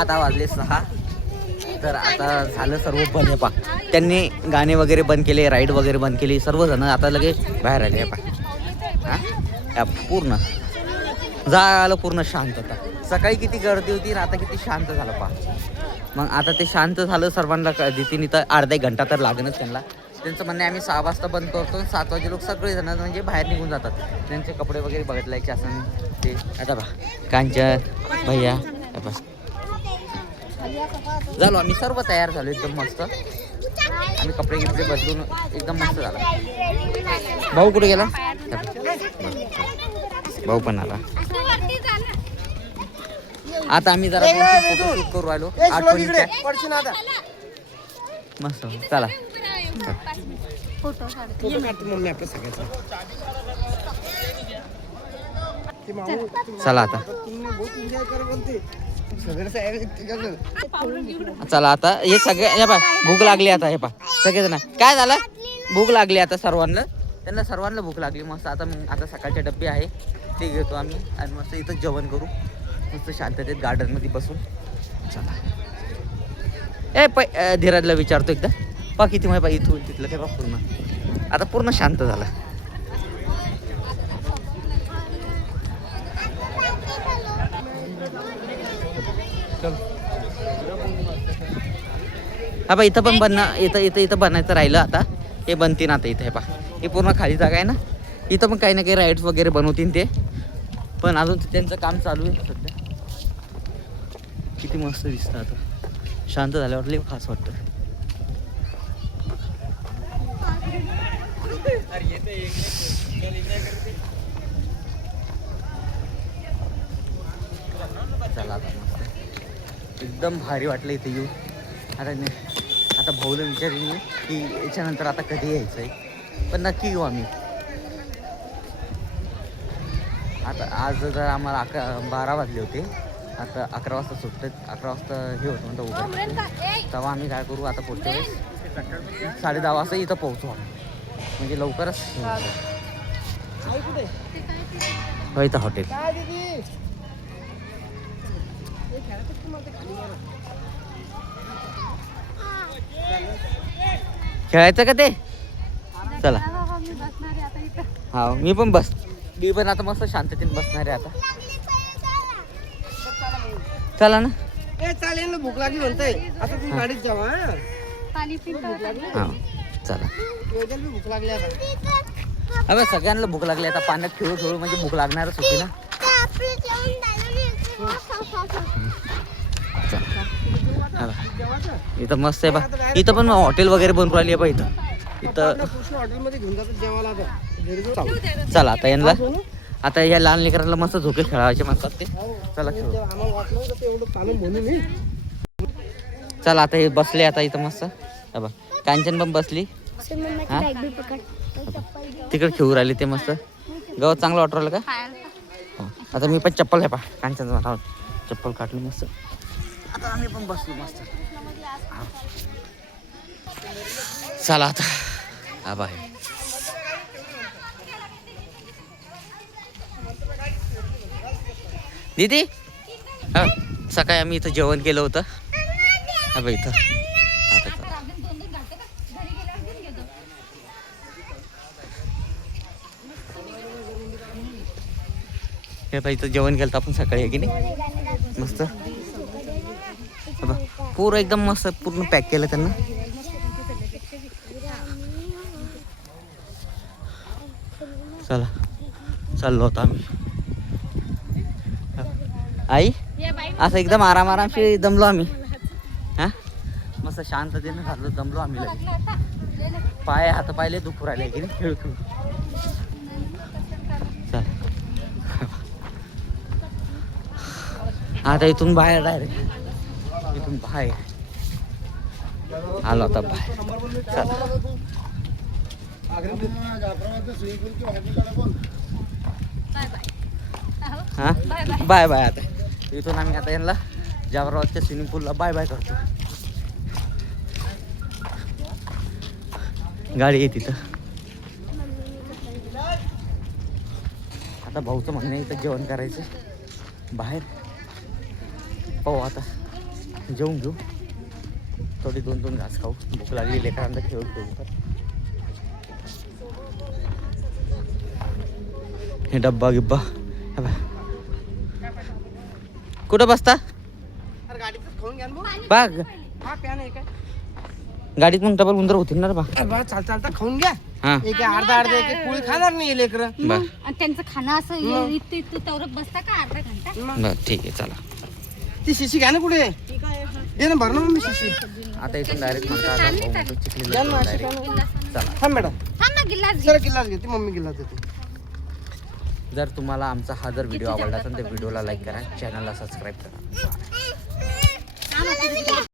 आता वाजले 6. तर आता झालं सर्व बंद पा. त्यांनी गाणे वगैरे बंद केले, राईड वगैरे बंद केली, सर्वजण आता लगेच बाहेर आले पा. हां पूर्ण झालं पूर्ण शांतता. सकाळी किती गर्दी होती ना, आता किती शांत झालं पा. मग आता ते शांत झालं सर्वांना देतीन. इथं अर्धा एक घंटा तर लागणच त्यांना. त्यांचं म्हणणे आम्ही 6 वाजता बंद करतो, 7 वाजे लोक सगळेजण म्हणजे बाहेर निघून जातात. त्यांचे कपडे वगैरे बघितलायचे असं ते. आता बा कांचन भैया बस झालो आम्ही सर्व तयार झालो एकदम मस्त. आम्ही कपडे गिपडे बदलून एकदम मस्त झाला. भाऊ कुठे गेला? भाऊ पण आला. आता आम्ही जरा फोटो शूट करू राहिलो आठवणीच्या. मस्त चला चला आता चला आता हे सगळे हे पा भूक लागली आता. हे पा सगळेजण काय झालं भूक लागली आता सर्वांना. त्यांना सर्वांना भूक लागली मस्त. आता सकाळचे डब्बे आहे ते घेतो आम्ही आणि मस्त इथं जेवण करू मस्त शांततेत गार्डनमध्ये बसून. चला धीरजला विचारतो एकदा पा किती माहिती पा इथून तिथलं काय बा पूर्ण आता पूर्ण शांत झालं. हा बा इथं पण इथं बनायचं राहिलं आता. हे बनतीन आता इथे. हे पा हे पूर्ण खाली जागा आहे ना. इथं पण काही ना काही राईड्स वगैरे बनवतील ते. पण अजून त्यांचं काम चालू आहे सध्या. किती मस्त दिसतं आता. शांत झाल्यावर लई खास वाटतं. चला आता मस्त एकदम भारी वाटलं इथे येऊन. आता भाऊला विचारेन की याच्यानंतर आता कधी यायचं आहे. पण नक्की येऊ आम्ही. आता आज जर आम्हाला 12 वाजले होते. आता 11 वाजता सुटतं. 11 वाजता हे होतं म्हणतो उभं. तेव्हा आम्ही काय करू आता पुढच्या वेळेस 10:30 वाजता इथं पोहोचू आम्ही. म्हणजे लवकरच हो इथं हॉटेल. खेळायचं का ते? चला हा मी पण आता मस्त शांततेत बसणार आहे आता. चला ना चालेल ना भूक लागली म्हणताय आता तुम्ही गाडीत जावा. हा चला भूक लागली आता. अबे सगळ्यांना भूक लागली आता. पाण्यात खेळू म्हणजे भूक लागणारच होती ना. इथं मस्त आहे बा. इथं पण हॉटेल वगैरे बनवून राहिली आहे बा इथं. हॉटेलमध्ये घेऊन जातात जेवायला. चला आता यांना आता या लहान लेकरांना मस्त झोके खेळायचे म्हणतात ते. चला खेळू. चला आता हे बसले आता इथं मस्त. बा कांचन पण बसली. हा तिकडे खेळू राहिले ते मस्त. गवत चांगलं वाटू राहिलं का? आता मी पण चप्पल आहे पा कांचनचं चप्पल काढली मस्त. आता आम्ही पण बसलो मस्त. चला आता हा बाय. दीदी हा सकाळी आम्ही इथं जेवण केलं होतं. हा बाई इथं आता हे बाई इथं जेवण केलं आपण सकाळी आहे की नाही मस्त. पूर्ण एकदम मस्त पूर्ण पॅक केलं त्यांना. चला चाललो होतो आम्ही. आई असं एकदम आरामशी दमलो आम्ही. हा मस्त शांततेने झालो दमलो आम्ही. हात पाय लय दुखू राहिले की खेळ खेळ. चल आता इथून बाहेर डायरेक्ट इथून बाहेर आलो आता बाहेर. चला हा बाय बाय. आता इथून आम्ही आता यांना जाफराबादच्या स्विमिंग पूलला बाय बाय करतो. गाडी आहे तिथं. आता भाऊचं म्हणणं आहे इथं जेवण करायचं बाहेर. पाहू आता जेवून घेऊ थोडी 2-2 घास खाऊ भूक लागली लेकरांना खेळून खेळून हे डब्बा गिब्बा हे बघ. कुठं बसता अरे गाडीतच खाऊन घ्या ना भाऊ. बाग हा प्यान आहे काय गाडीत मग डबल उंदर होतील ना रे बा अरे बा चालता खाऊन घ्या हा एक अर्धा एक पोळी खाणार नाही लेकर बर आणि त्यांचं खाणं असं इथं इथं तवरत बसता का अर्धा घंटा बर ठीक आहे चला ती शिशी घ्या ना पुढे दे ना भर ना मम्मी शिशी आता इथून डायरेक्ट म्हणता आता भाऊ चिखलीला द्या ना जाऊ अशी direct. प्यान. चला थांब मॅडम थांब ना गिलास घे. सर गिलास घेते मम्मी गिलास देते जर तुम्हाला आमचा हा जर व्हिडिओ आवडला असेल तर व्हिडिओला लाईक करा चॅनलला सबस्क्राईब करा थांब आता गिलास.